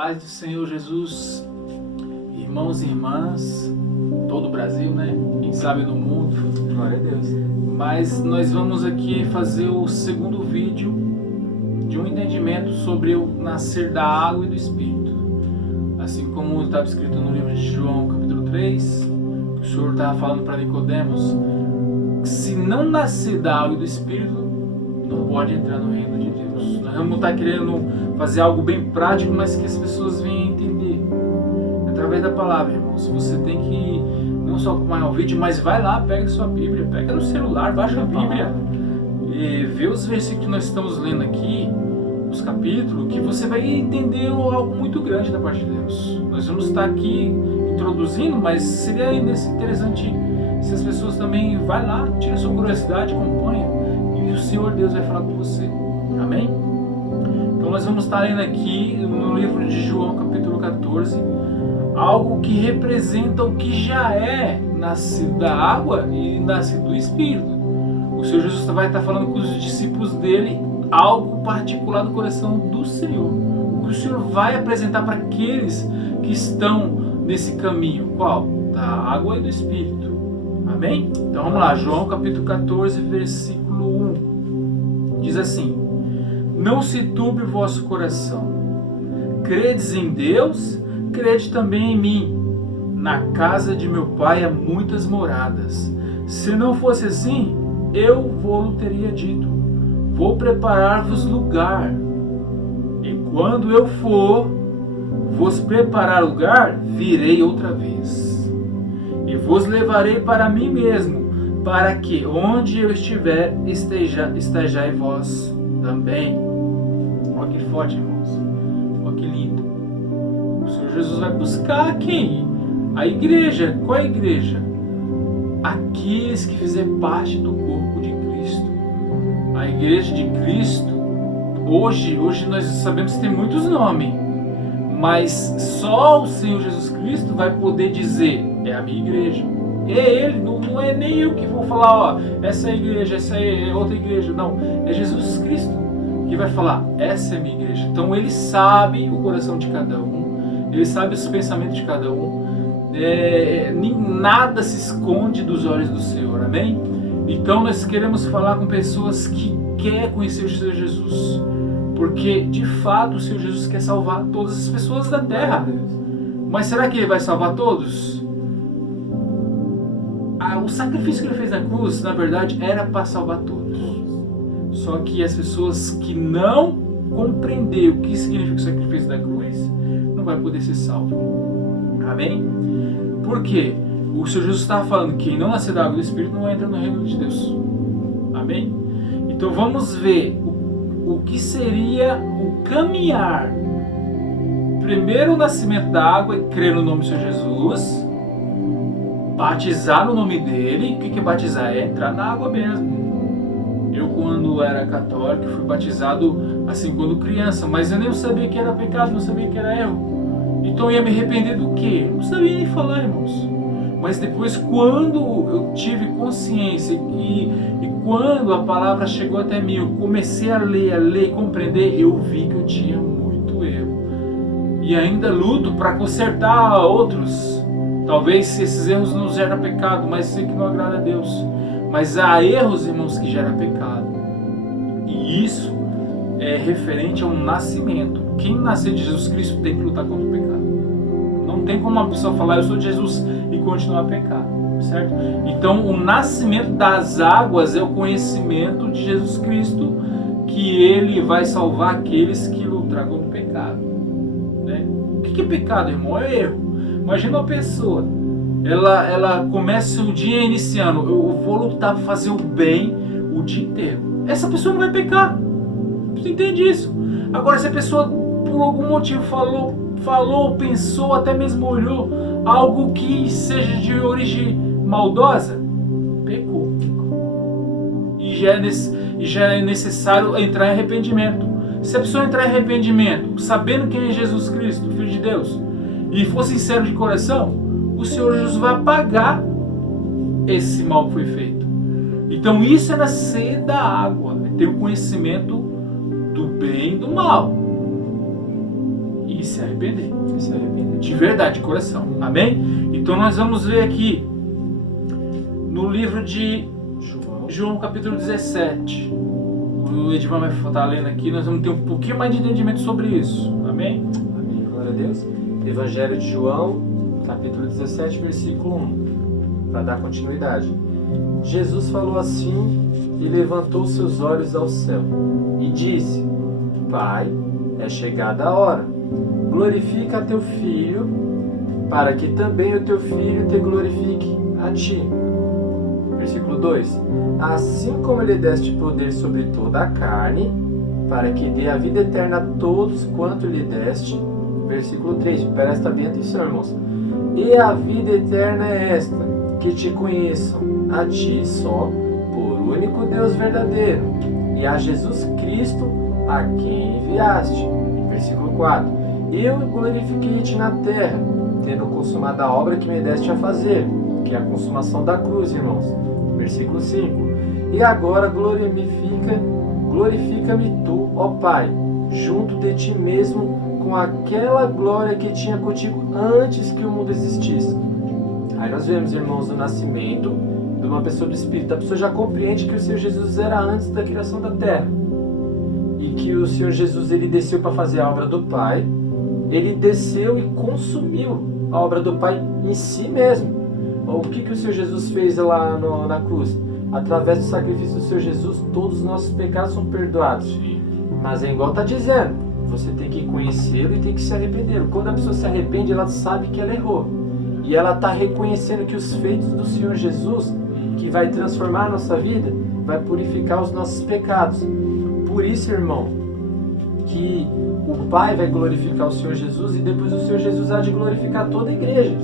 Paz do Senhor Jesus, irmãos e irmãs, todo o Brasil, né? Quem sabe no mundo. Glória a Deus. Mas nós vamos aqui fazer o segundo vídeo de um entendimento sobre o nascer da água e do Espírito. Assim como estava escrito no livro de João, capítulo 3, que o Senhor estava falando para Nicodemos, que se não nascer da água e do Espírito, não pode entrar no reino de Deus. Nós vamos estar querendo fazer algo bem prático, mas que as pessoas venham entender. Através da palavra, irmãos. Você tem que não só acompanhar o vídeo, mas vai lá, pega sua Bíblia, pega no celular, baixa a Bíblia e vê os versículos que nós estamos lendo aqui, os capítulos, que você vai entender algo muito grande da parte de Deus. Nós vamos estar aqui introduzindo, mas seria interessante se as pessoas também vai lá, tira sua curiosidade, acompanha, e o Senhor Deus vai falar com você. Amém? Então nós vamos estar lendo aqui no livro de João, capítulo 14, algo que representa o que já é nascido da água e nascido do Espírito. O Senhor Jesus vai estar falando com os discípulos dele algo particular do coração do Senhor. O que o Senhor vai apresentar para aqueles que estão nesse caminho. Qual? Da água e do Espírito. Amém? Então vamos lá, João capítulo 14, versículo 1. Diz assim: Não se turbe o vosso coração. Credes em Deus, crede também em mim. Na casa de meu pai há muitas moradas. Se não fosse assim, eu vou-lo teria dito. Vou preparar-vos lugar. E quando eu for vos preparar lugar, virei outra vez. E vos levarei para mim mesmo, para que onde eu estiver, estejai vós também. Olha que forte, irmãos. Olha que lindo. O Senhor Jesus vai buscar quem? A igreja. Qual é a igreja? Aqueles que fizerem parte do corpo de Cristo. A igreja de Cristo, hoje nós sabemos que tem muitos nomes, mas só o Senhor Jesus Cristo vai poder dizer, é a minha igreja. É Ele, não é nem eu que vou falar, ó, essa é a igreja, essa é outra igreja. Não, é Jesus Cristo que vai falar, essa é a minha igreja. Então Ele sabe o coração de cada um, Ele sabe os pensamentos de cada um. Nada se esconde dos olhos do Senhor, amém? Então nós queremos falar com pessoas que querem conhecer o Senhor Jesus, porque de fato o Senhor Jesus quer salvar todas as pessoas da terra. Mas será que Ele vai salvar todos? O sacrifício que Ele fez na cruz, na verdade, era para salvar todos. Só que as pessoas que não compreenderam o que significa o sacrifício da cruz, não vai poder ser salvo. Amém? Por quê? O Senhor Jesus estava falando que quem não nascer da água do Espírito não entra no reino de Deus. Amém? Então vamos ver o que seria o caminhar. Primeiro o nascimento da água e crer no nome do Senhor Jesus. Batizar no nome dele. O que é batizar? É entrar na água mesmo. Eu, quando era católico, fui batizado assim quando criança, mas eu nem sabia que era pecado, não sabia que era erro. Então eu ia me arrepender do quê? Eu não sabia nem falar, irmãos. Mas depois, quando eu tive consciência e quando a palavra chegou até mim, eu comecei a ler, compreender, eu vi que eu tinha muito erro. E ainda luto para consertar outros. Talvez esses erros não geram pecado, mas sei que não agrada a Deus. Mas há erros, irmãos, que geram pecado. E isso é referente ao nascimento. Quem nascer de Jesus Cristo tem que lutar contra o pecado. Não tem como uma pessoa falar, eu sou de Jesus, e continuar a pecar, certo? Então, o nascimento das águas é o conhecimento de Jesus Cristo, que Ele vai salvar aqueles que lutam contra o pecado, né? O que é pecado, irmão? É erro. Imagina uma pessoa, ela começa o dia iniciando, eu vou lutar para fazer o bem o dia inteiro. Essa pessoa não vai pecar. Você entende isso? Agora, se a pessoa, por algum motivo, falou, pensou, até mesmo olhou algo que seja de origem maldosa, pecou. E já é necessário entrar em arrependimento. Se a pessoa entrar em arrependimento, sabendo quem é Jesus Cristo, Filho de Deus, e for sincero de coração, o Senhor Jesus vai apagar esse mal que foi feito. Então isso é nascer da água, é ter o conhecimento do bem e do mal. e se arrepender. Se arrepender. De verdade, de coração. Amém? Então nós vamos ler aqui no livro de João capítulo 17. O Edivan vai estar lendo aqui, nós vamos ter um pouquinho mais de entendimento sobre isso. Amém? Amém, glória a Deus. Evangelho de João, capítulo 17, versículo 1, para dar continuidade. Jesus falou assim e levantou seus olhos ao céu e disse: Pai, é chegada a hora, glorifica teu Filho, para que também o teu Filho te glorifique a ti. Versículo 2: Assim como lhe deste poder sobre toda a carne, para que dê a vida eterna a todos quanto lhe deste. Versículo 3, presta bem atenção, irmãos. E a vida eterna é esta, que te conheçam a ti só, por único Deus verdadeiro, e a Jesus Cristo, a quem enviaste. Versículo 4: Eu glorifiquei-te na terra, tendo consumado a obra que me deste a fazer, que é a consumação da cruz, irmãos. Versículo 5: E agora glorifica-me tu, ó Pai, junto de ti mesmo, com aquela glória que tinha contigo antes que o mundo existisse. Aí nós vemos, irmãos, o nascimento de uma pessoa do Espírito. A pessoa já compreende que o Senhor Jesus era antes da criação da terra. E que o Senhor Jesus, ele desceu para fazer a obra do Pai. Ele desceu e consumiu a obra do Pai em si mesmo. O que o Senhor Jesus fez lá na cruz? Através do sacrifício do Senhor Jesus, todos os nossos pecados são perdoados. Mas é igual está dizendo, você tem que conhecê-lo e tem que se arrepender. Quando a pessoa se arrepende, ela sabe que ela errou. E ela está reconhecendo que os feitos do Senhor Jesus, que vai transformar a nossa vida, vai purificar os nossos pecados. Por isso, irmão, que o Pai vai glorificar o Senhor Jesus e depois o Senhor Jesus há de glorificar toda a igreja.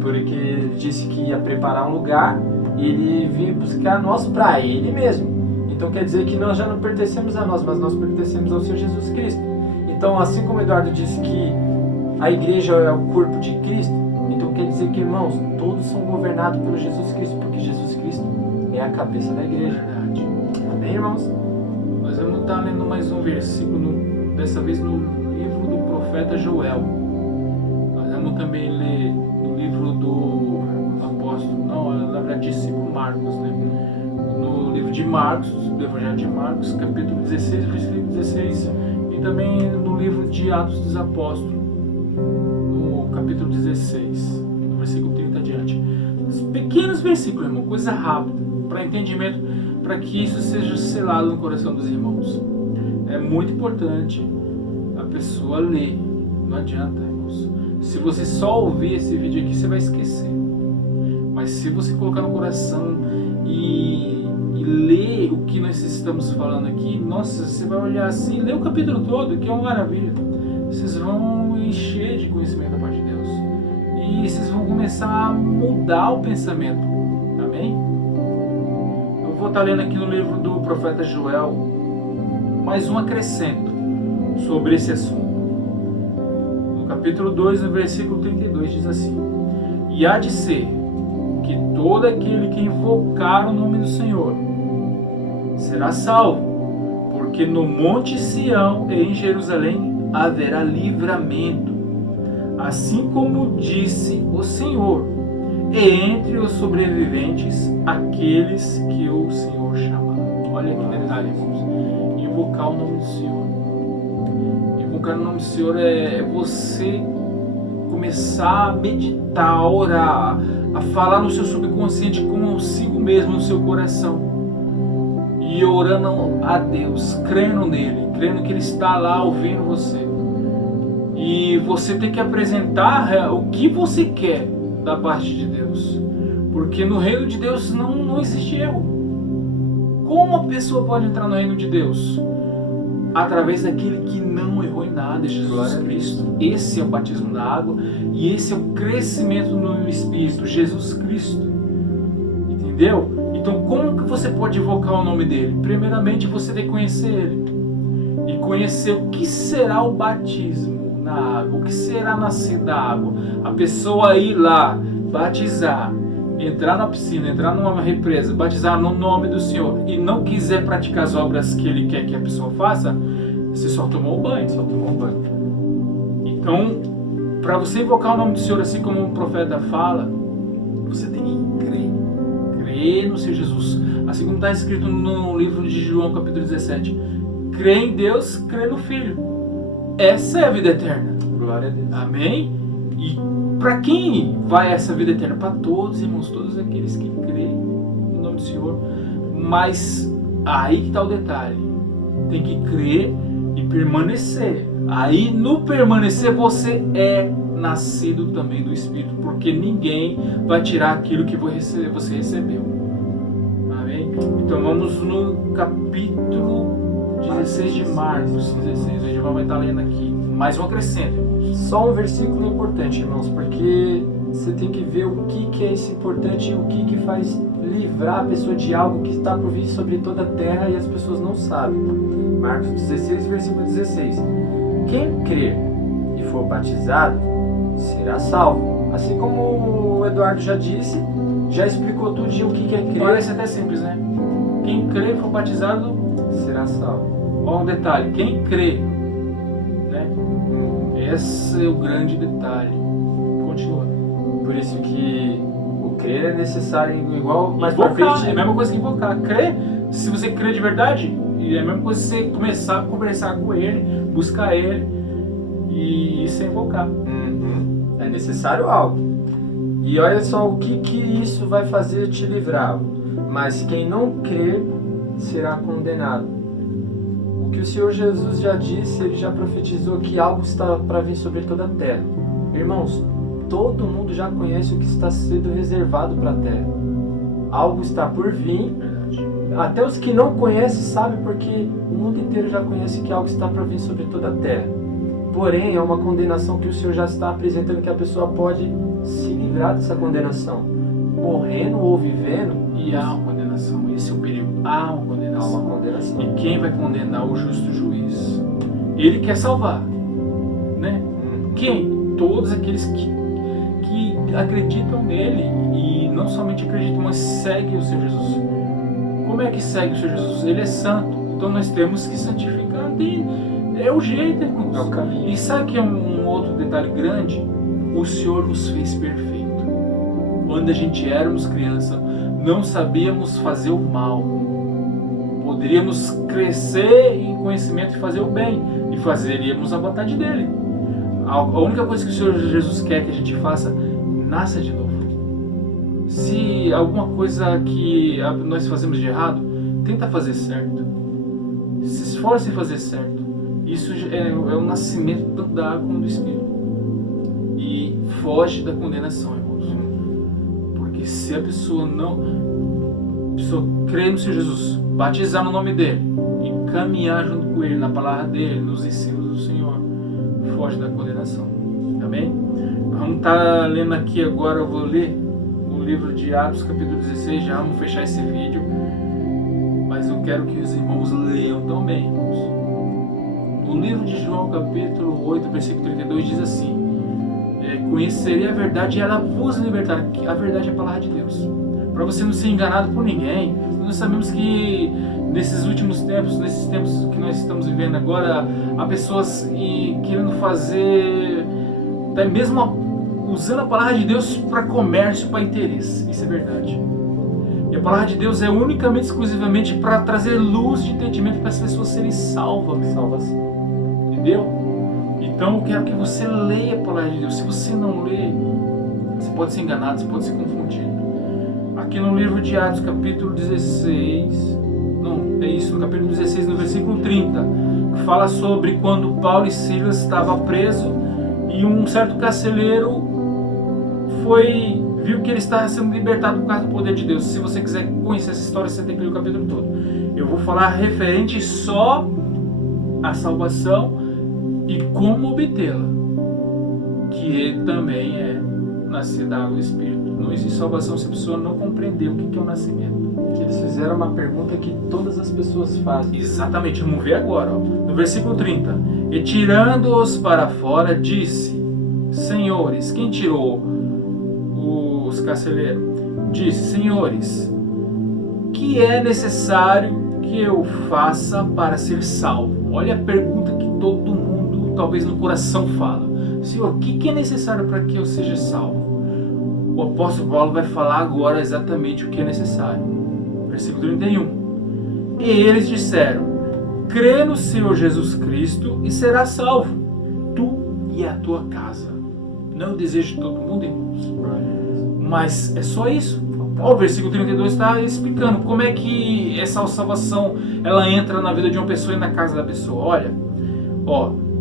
Porque ele disse que ia preparar um lugar e ele veio buscar nós para ele mesmo. Então quer dizer que nós já não pertencemos a nós, mas nós pertencemos ao Senhor Jesus Cristo. Então, assim como o Eduardo disse que a igreja é o corpo de Cristo, então quer dizer que, irmãos, todos são governados pelo Jesus Cristo, porque Jesus Cristo é a cabeça da igreja. Verdade. Amém, irmãos? Nós vamos estar lendo mais um versículo, dessa vez no livro do profeta Joel. Nós vamos também ler no livro do apóstolo, não, na verdade, discípulo Marcos, né? No livro de Marcos, do Evangelho de Marcos, capítulo 16, versículo 16, e também no livro de Atos dos Apóstolos, no capítulo 16, no versículo 30 adiante. Pequenos versículos, irmão, coisa rápida, para entendimento, para que isso seja selado no coração dos irmãos. É muito importante a pessoa ler, não adianta, irmãos. Se você só ouvir esse vídeo aqui, você vai esquecer. Mas se você colocar no coração e ler o que nós estamos falando aqui, nossa, você vai olhar assim, ler o capítulo todo, que é uma maravilha. Vocês vão encher de conhecimento da parte de Deus. E vocês vão começar a mudar o pensamento. Amém? Eu vou estar lendo aqui no livro do profeta Joel mais um acrescento sobre esse assunto. No capítulo 2, no versículo 32, diz assim: E há de ser que todo aquele que invocar o nome do Senhor será salvo, porque no monte Sião e em Jerusalém haverá livramento, assim como disse o Senhor, e entre os sobreviventes aqueles que o Senhor chamar. Olha que detalhe, irmãos. Invocar o nome do Senhor. Invocar o nome do Senhor é você começar a meditar, a orar, a falar no seu subconsciente consigo mesmo, no seu coração. E orando a Deus, crendo nele, crendo que ele está lá ouvindo você. E você tem que apresentar o que você quer da parte de Deus. Porque no reino de Deus não existe erro. Como a pessoa pode entrar no reino de Deus? Através daquele que não errou em nada, Jesus Cristo. Esse é o batismo da água e esse é o crescimento no Espírito, Jesus Cristo. Entendeu? Então como que você pode invocar o nome dele? Primeiramente você tem que conhecer ele. E conhecer o que será o batismo na água, o que será nascer da água. A pessoa ir lá, batizar, entrar na piscina, entrar numa represa, batizar no nome do Senhor e não quiser praticar as obras que ele quer que a pessoa faça, você só tomou o banho, Só tomou banho. E Então, para você invocar o nome do Senhor, assim como o profeta fala, você tem que crer no Senhor Jesus. Assim como está escrito no livro de João, capítulo 17. Crê em Deus, crê no Filho. Essa é a vida eterna. Glória a Deus. Amém? E para quem vai essa vida eterna? Para todos, irmãos, todos aqueles que creem no nome do Senhor. Mas aí que está o detalhe. Tem que crer e permanecer. Aí no permanecer você é nascido também do Espírito, porque ninguém vai tirar aquilo que você recebeu. Amém? Então vamos no capítulo 16 de Marcos 16. O Edivão vai estar lendo aqui. Mais um acrescento, irmãos. Só um versículo importante, irmãos, porque você tem que ver o que é esse importante e o que faz livrar a pessoa de algo que está por vir sobre toda a terra e as pessoas não sabem. Marcos 16, versículo 16. Quem crer e for batizado será salvo. Assim como o Eduardo já disse, já explicou tudo de o que é crer. Parece até simples, né? Quem crê e for batizado será salvo. Olha um detalhe, quem crê, né? Esse é o grande detalhe. Continua. Por isso que o crer é necessário, igual mais pra Invocar, frente. é a mesma coisa que invocar. Crer, se você crê de verdade, é a mesma coisa que você começar a conversar com ele, buscar ele, e isso é invocar. É necessário algo. E olha só o que isso vai fazer te livrar. Mas quem não crer será condenado. O que o Senhor Jesus já disse, ele já profetizou que algo está para vir sobre toda a terra. Irmãos, todo mundo já conhece o que está sendo reservado para a terra. Algo está por vir. Verdade. Até os que não conhecem sabem, porque o mundo inteiro já conhece que algo está para vir sobre toda a terra. Porém, é uma condenação que o Senhor já está apresentando, que a pessoa pode se livrar dessa condenação. Morrendo ou vivendo, E há uma condenação, esse é o perigo. Há uma há condenação. uma condenação. E quem vai condenar? O justo juiz. Ele quer salvar, né? Quem? Todos aqueles que acreditam nele e não somente acreditam, mas seguem o Senhor Jesus. Como é que segue o Senhor Jesus? Ele é santo, então nós temos que santificar. É o jeito, irmãos. É o caminho. E sabe que é um outro detalhe grande? O Senhor nos fez perfeito. Quando a gente éramos criança, não sabíamos fazer o mal. Poderíamos crescer em conhecimento e fazer o bem, e fazeríamos a vontade dele. A única coisa que o Senhor Jesus quer que a gente faça, nasça de novo. Se alguma coisa que nós fazemos de errado, tenta fazer certo. Se esforce em fazer certo. Isso é o nascimento tanto da água como do Espírito. E foge da condenação, irmãos. Porque se a pessoa crê no Senhor Jesus, batizar no nome dele e caminhar junto com ele na palavra dele, nos ensinos do Senhor, foge da condenação. Amém? Vamos estar lendo aqui agora, eu vou ler no livro de Atos, capítulo 16, já vamos fechar esse vídeo, mas eu quero que os irmãos leiam também, irmãos. No livro de João, capítulo 8, versículo 32, diz assim: conhecerei a verdade e ela vos libertará. A verdade é a palavra de Deus. Para você não ser enganado por ninguém. Nós sabemos que nesses últimos tempos, nesses tempos que nós estamos vivendo agora, há pessoas querendo fazer, até mesmo usando a palavra de Deus para comércio, para interesse. Isso é verdade. E a palavra de Deus é unicamente, exclusivamente para trazer luz de entendimento para as pessoas serem salvas. Salvação. Entendeu? Então eu quero que você leia a palavra de Deus. Se você não lê, você pode ser enganado, você pode ser confundido. Aqui no livro de Atos, capítulo 16, no capítulo 16, no versículo 30, que fala sobre quando Paulo e Silas estavam presos e um certo carcereiro viu que ele estava sendo libertado por causa do poder de Deus. Se você quiser conhecer essa história, você tem que ler o capítulo todo. Eu vou falar referente só à salvação e como obtê-la, que também é nascer da água do Espírito. Não existe salvação se a pessoa não compreender o que é o nascimento. Que eles fizeram uma pergunta que todas as pessoas fazem. Exatamente, vamos ver agora. No versículo 30. E tirando-os para fora, disse: Senhores, quem tirou os carcereiros? Disse: Senhores, que é necessário que eu faça para ser salvo? Olha a pergunta que todo mundo, talvez no coração, fala. Senhor, o que é necessário para que eu seja salvo? O apóstolo Paulo vai falar agora exatamente o que é necessário. Versículo 31. E eles disseram: crê no Senhor Jesus Cristo e serás salvo, tu e a tua casa. Não é o desejo de todo mundo, irmãos, mas é só isso. O versículo 32 está explicando como é que essa salvação ela entra na vida de uma pessoa e na casa da pessoa. Olha,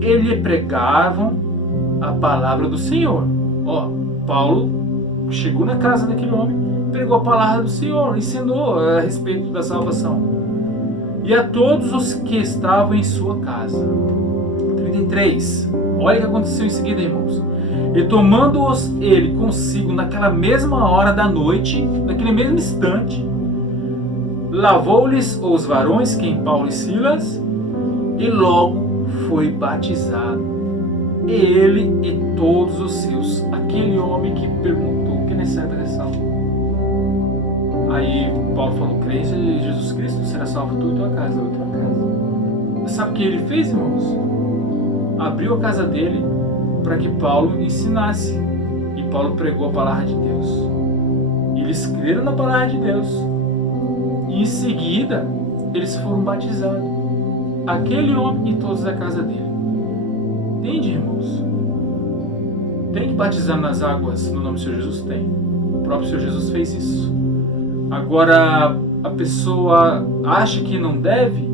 eles pregavam a palavra do Senhor. Paulo chegou na casa daquele homem, pregou a palavra do Senhor, ensinou a respeito da salvação. E a todos os que estavam em sua casa. 33. Olha o que aconteceu em seguida, irmãos. E tomando-os ele consigo naquela mesma hora da noite, naquele mesmo instante, lavou-lhes os varões, quem Paulo e Silas, e logo foi batizado. E ele e todos os seus. Aquele homem que perguntou: o que é necessário para ser salvo? Aí Paulo falou: crê em Jesus Cristo, será salvo tu e tua casa. Sabe o que ele fez, irmãos? Abriu a casa dele para que Paulo ensinasse. E Paulo pregou a palavra de Deus. E eles creram na palavra de Deus. E em seguida, eles foram batizados. Aquele homem e todos da casa dele. Entende, irmãos? Tem que batizar nas águas no nome do Senhor Jesus? Tem. O próprio Senhor Jesus fez isso. Agora, a pessoa acha que não deve?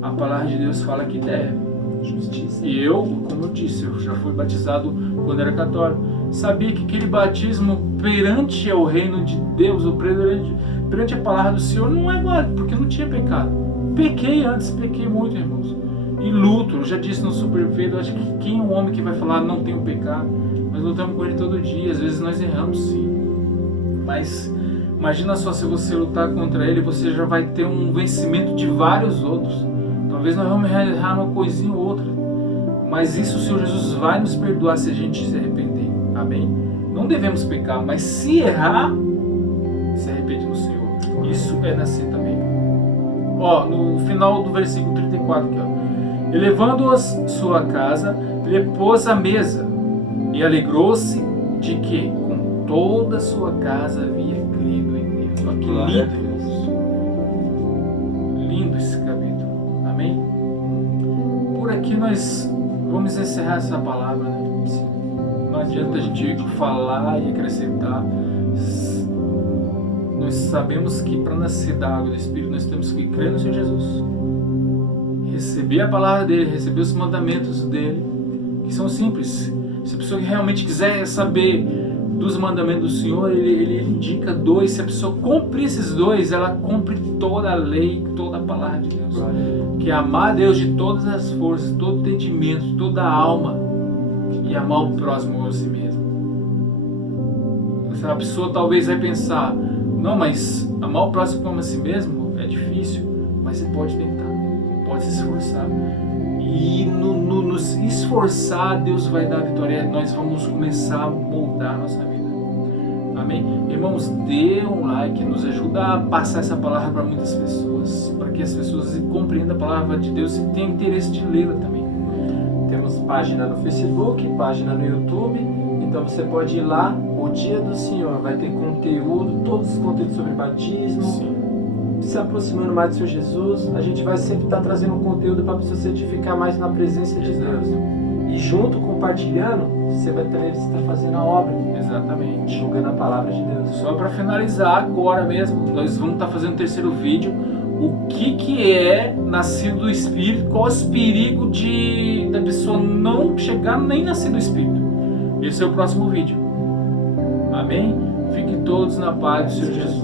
A palavra de Deus fala que deve. Justiça. E eu, como eu disse, eu já fui batizado quando era católico. Sabia que aquele batismo perante o reino de Deus, ou perante a palavra do Senhor, não é válido, porque não tinha pecado. Pequei antes, pequei muito, irmãos. E luto, eu já disse no Super Vida, acho que quem é um homem que vai falar não tem um pecado? Nós lutamos com ele todo dia, às vezes nós erramos sim. Mas imagina só, se você lutar contra ele, você já vai ter um vencimento de vários outros. Talvez nós vamos errar uma coisinha ou outra, mas isso o Senhor Jesus vai nos perdoar se a gente se arrepender. Amém? Não devemos pecar, mas se errar, se arrepende no Senhor. Isso é nascer também. No final do versículo 34 aqui, e levando-as sua casa, lhe pôs a mesa, e alegrou-se de que com toda a sua casa havia crido em Deus. Que lindo, Deus. Lindo esse capítulo. Amém? Por aqui nós vamos encerrar essa palavra, né? Não adianta a gente falar e acrescentar. Nós sabemos que para nascer da água do Espírito nós temos que crer no Senhor Jesus, receber a palavra dele, receber os mandamentos dele, que são simples. Se a pessoa realmente quiser saber dos mandamentos do Senhor, ele indica 2. Se a pessoa cumprir esses 2, ela cumpre toda a lei, toda a palavra de Deus. Que é amar a Deus de todas as forças, todo entendimento, toda a alma, e amar o próximo a si mesmo. A pessoa talvez vai pensar: não, mas amar o próximo como a si mesmo é difícil. Mas você pode tentar, pode se esforçar. E no se esforçar, Deus vai dar a vitória. Nós vamos começar a moldar a nossa vida. Amém? Irmãos, dê um like, nos ajuda a passar essa palavra para muitas pessoas, para que as pessoas compreendam a palavra de Deus e tenham interesse de lê-la também. Temos página no Facebook, página no YouTube, então você pode ir lá. O Dia do Senhor vai ter conteúdo, todos os conteúdos sobre batismo. Sim. Se aproximando mais do Senhor Jesus, a gente vai sempre estar trazendo um conteúdo para a pessoa se edificar mais na presença de Deus. E junto, compartilhando, você vai também estar fazendo a obra. Exatamente. Divulgando a palavra de Deus. Só para finalizar agora mesmo, nós vamos estar fazendo o terceiro vídeo. O que é nascido do Espírito, qual os perigos da pessoa não chegar nem nascer do Espírito. Esse é o próximo vídeo. Amém? Fiquem todos na paz do Senhor Jesus.